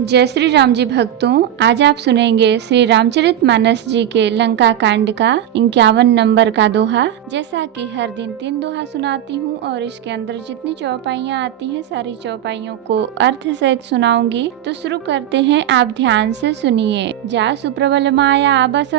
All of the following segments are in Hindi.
जय श्री राम जी भक्तों, आज आप सुनेंगे श्री रामचरितमानस जी के लंका कांड का 51 नंबर का दोहा। जैसा कि हर दिन 3 दोहा सुनाती हूँ और इसके अंदर जितनी चौपाइयाँ आती हैं सारी चौपाइयों को अर्थ सहित सुनाऊंगी। तो शुरू करते हैं, आप ध्यान से सुनिए। जा सुप्रबल माया बस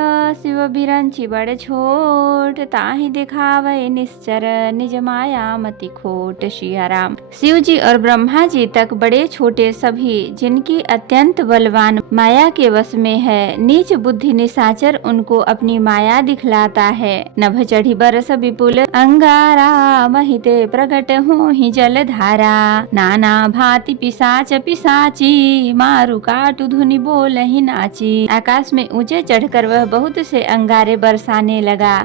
शिव बिरंची बड़ छोट, ताहि दिखावे निश्चर निज माया मति खोट। सिया राम। शिव जी और ब्रह्मा जी तक बड़े छोटे सभी जिनकी अत्यंत बलवान माया के वश में है, नीच बुद्धि निशाचर उनको अपनी माया दिखलाता है। नभ चढ़ी बरस विपुल अंगारा, महिते प्रकट हो ही जल धारा। नाना भांति पिशाच पिशाची, मारु काटु धुनि बोल ही नाची। आकाश में ऊंचे चढ़कर वह बहुत से अंगारे बरसाने लगा,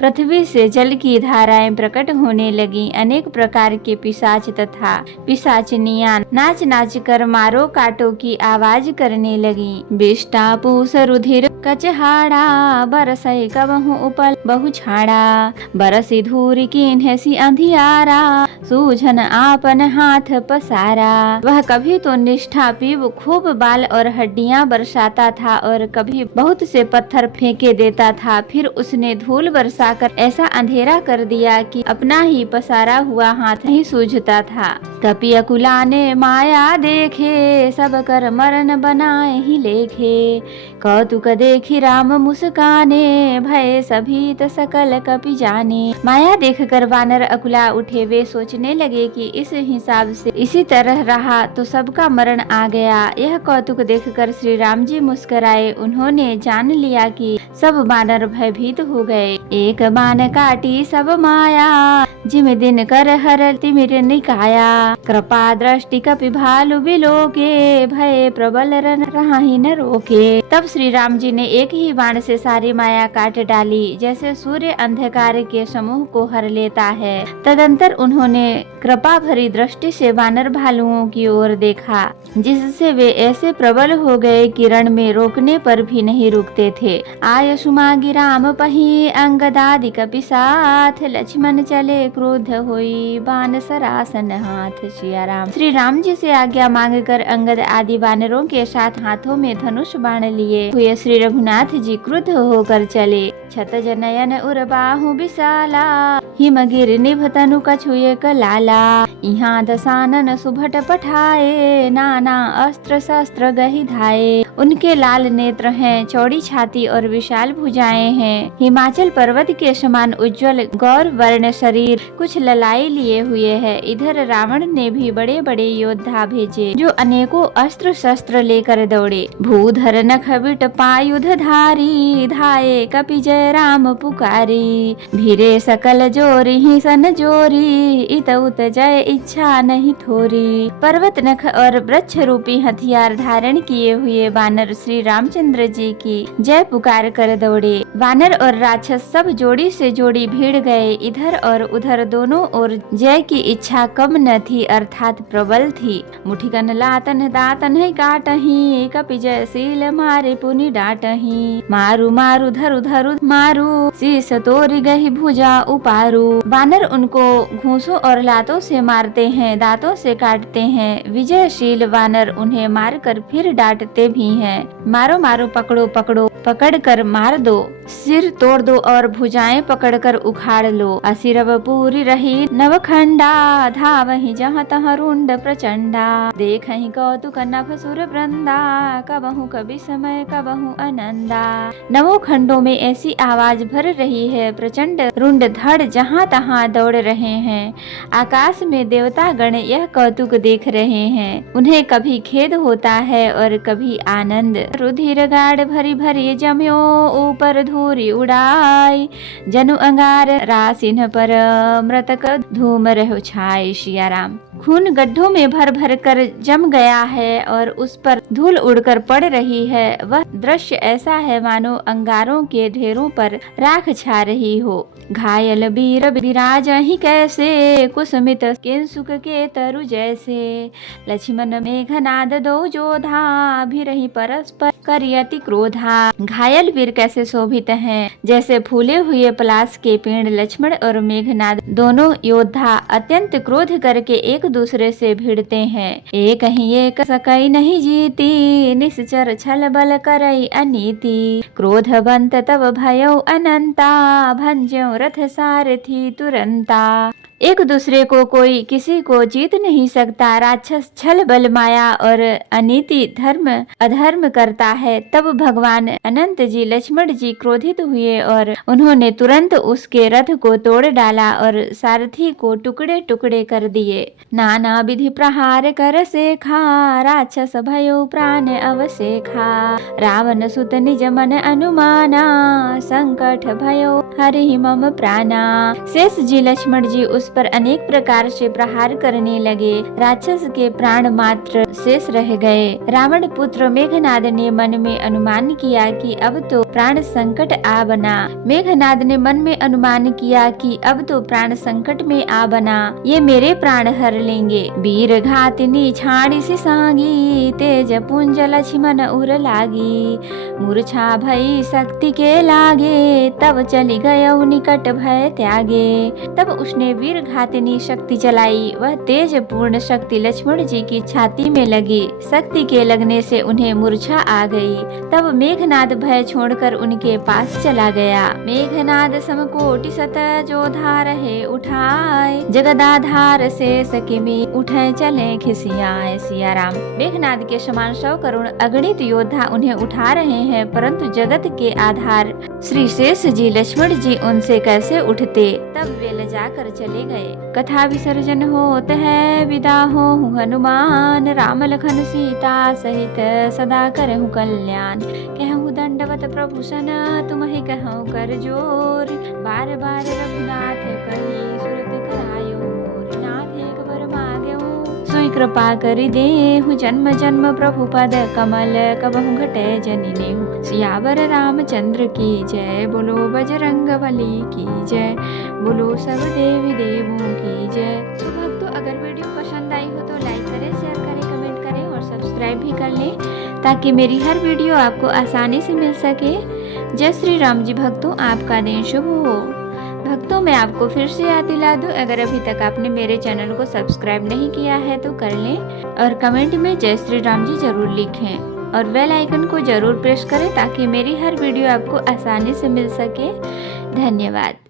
पृथ्वी से जल की धाराएं प्रकट होने लगी। अनेक प्रकार के पिशाच तथा पिशाचनियां नाच नाच कर मारो काटो की आवाज करने लगी। बिष्टा पूस रुधिर कचहाड़ा, बरसई कबहु उपल बहु छाड़ा। बरसी धूरी कीन्हे सी अंधियारा, सूझन आपन हाथ पसारा। वह कभी तो निष्ठा पीव खूब बाल और हड्डियां बरसाता था और कभी बहुत से पत्थर फेंके देता था। फिर उसने धूल बरसाकर ऐसा अंधेरा कर दिया कि अपना ही पसारा हुआ हाथ नहीं सूझता था। कपि अकुला ने माया देखे, सब कर मरण बनाए ही लेखे। कौतुक देखी राम मुस्काने, भय सभी त सकल कपि जाने। माया देखकर वानर अकुला उठे। वे सोचने लगे कि इस हिसाब से इसी तरह रहा तो सबका मरण आ गया। यह कौतुक देखकर श्री राम जी मुस्कुराए। उन्होंने जान लिया कि सब वानर भयभीत हो गए। एक बाण काटी सब माया, जिम दिन कर हर तिमिर निकाया। कृपा दृष्टि कपि भालु बिलोके, भय प्रबल रन राहि न रोके। तब श्री राम जी ने एक ही बाण से सारी माया काट डाली, जैसे सूर्य अंधकार के समूह को हर लेता है। तदंतर उन्होंने कृपा भरी दृष्टि से वानर भालुओं की ओर देखा, जिससे वे ऐसे प्रबल हो गए कि रण में रोकने पर भी नहीं रुकते थे। आय सुमागी राम पही, अंगदादि कपि साथ। लक्ष्मण चले क्रोध होई, बाण सरासन हाथ। सिया राम। श्री राम जी से आज्ञा मांगकर अंगद आदि वानरों के साथ हाथों में धनुष बाण लिए हुए श्री रघुनाथ जी क्रुद्ध होकर चले। छत जनयन उर्बाहु विशाला, हिमगिर निभ तनु कछुए कलाला। यहाँ दसानन सुभट पठाए, नाना अस्त्र शस्त्र गहि धाये। उनके लाल नेत्र हैं, चौड़ी छाती और विशाल भुजाएं हैं। हिमाचल पर्वत के समान उज्जवल गौर वर्ण शरीर, कुछ ललाई लिए हुए है। इधर रावण ने भी बड़े बड़े योद्धा भेजे, जो अनेकों अस्त्र शस्त्र लेकर दौड़े। भूधर नख बिट पायुध धारी, धाये कपि जय राम पुकारी। भीरे सकल जोरी ही सन जोरी, इत उत जय इच्छा नहीं थोरी। पर्वत नख और वृक्ष रूपी हथियार धारण किए हुए वानर श्री रामचंद्र जी की जय पुकार कर दौड़े। वानर और राक्षस सब जोड़ी से जोड़ी भीड़ गए। इधर और उधर दोनों ओर जय की इच्छा कम न थी, अर्थात प्रबल थी। मुठिकन लातन दातन है काटही, कपि जय सील मारे पुनि डांटही। मारू मारू धरु धरु मारू, शीस तोरी गही भुजा उपारू। वानर उनको घूंसों और लातों से मारते हैं, दांतों से काटते हैं। विजयशील वानर उन्हें मारकर फिर डांटते भी हैं। मारो मारो पकड़ो पकड़ो, पकड़ कर मार दो। सिर तोड़ दो और भुजाएं पकड़कर उखाड़ लो। असिरव पूरी रही नवखंडा, धावहि जहाँ तहाँ रुंड प्रचंडा। देखहि कौतुक नभ सुर वृंदा, कबहु कवि समय कबहु आनंदा। नवों खंडों में ऐसी आवाज भर रही है, प्रचंड रुंड धड़ जहाँ तहाँ दौड़ रहे हैं। आकाश में देवता गण यह कौतुक देख रहे हैं। उन्हें कभी खेद होता है और कभी आनंद। रुधिर गाड़ भरी भरी जम्यो, ऊपर धूरी उड़ाई। जनु अंगार रासिन पर, मृतक धूम रहो छाई। सिया राम। खून गड्ढों में भर भर कर जम गया है और उस पर धूल उड़कर पड़ रही है। वह दृश्य ऐसा है मानो अंगारों के ढेरों पर राख छा रही हो। घायल वीर विराज ही कैसे, कुसुमित किंसुक के तरु जैसे। लक्ष्मण मेघनाद दो जोधा, भी रही परस्पर करियति क्रोधा। घायल वीर कैसे शोभित हैं, जैसे फूले हुए पलाश के पेड़। लक्ष्मण और मेघनाद दोनों योद्धा अत्यंत क्रोध करके एक दूसरे से भिड़ते हैं। एक ही एक सकई नहीं जीती, निश्चर छल बल करई अनीति। क्रोधवंत तब भयो अनंता, भंज्यो रथ सारथी तुरंता। एक दूसरे को कोई किसी को जीत नहीं सकता। राक्षस छल बल माया और अनीति धर्म अधर्म करता है। तब भगवान अनंत जी लक्ष्मण जी क्रोधित हुए और उन्होंने तुरंत उसके रथ को तोड़ डाला और सारथी को टुकड़े टुकड़े कर दिए। नाना विधि प्रहार कर से खा, राक्षस भयो प्राण अवशेखा। रावण सुत निज मन अनुमाना, संकट भयो हरि मम प्राणा। शेष जी लक्ष्मण जी उस पर अनेक प्रकार से प्रहार करने लगे। राक्षस के प्राण मात्र शेष रह गए। रावण पुत्र मेघनाद ने मन में अनुमान किया कि अब तो प्राण संकट आ बना। मेघनाद ने मन में अनुमान किया कि अब तो प्राण संकट में आ बना, ये मेरे प्राण हर लेंगे। वीर घातिनी छाड़ी सी सांगी, तेज पुंज लक्ष्मण उर लागी। मूर्छा भई शक्ति के लागे, तब चली गयो निकट भय त्यागे। तब उसने वीर घातिनी शक्ति चलाई। वह तेज पूर्ण शक्ति लक्ष्मण जी की छाती में लगी। शक्ति के लगने से उन्हें मूर्छा आ गई। तब मेघनाद भय छोड़कर उनके पास चला गया। मेघनाद समकोटि सत जोधा रहे उठाए, जगदाधार से सकिमी उठे चले खिसियाए। सिया राम। मेघनाद के समान 100 करोड़ अगणित योद्धा उन्हें उठा रहे हैं, परंतु जगत के आधार श्री शेष जी लक्ष्मण जी उनसे कैसे उठते। तब वे लजा कर चले गए। कथा विसर्जन होत है, विदा हो हनुमान। राम लखन सीता सहित सदा करहु कल्याण। कहूँ दंडवत प्रभु सन, तुम्हें कहूँ कर जोर। बार बार रघुनाथ कही, सुरत करायो मोर। नाथ एक बर मांगेहु, सोई कृपा करि देहु। जन्म जन्म प्रभु पद कमल, कबहु घटे जनि नेहु। सियावर रामचंद्र की जय, बोलो बजरंग बली की जय, बोलो सब देवी देवों की जय। तो भक्तों, अगर वीडियो पसंद आई हो तो लाइक करें, शेयर करें, कमेंट करें और सब्सक्राइब भी कर लें, ताकि मेरी हर वीडियो आपको आसानी से मिल सके। जय श्री राम जी। भक्तों, आपका दिन शुभ हो। भक्तों, मैं आपको फिर से याद दिला दूं, अगर अभी तक आपने मेरे चैनल को सब्सक्राइब नहीं किया है तो कर लें और कमेंट में जय श्री राम जी जरूर लिखें और बेल आइकन को जरूर प्रेस करें, ताकि मेरी हर वीडियो आपको आसानी से मिल सके। धन्यवाद।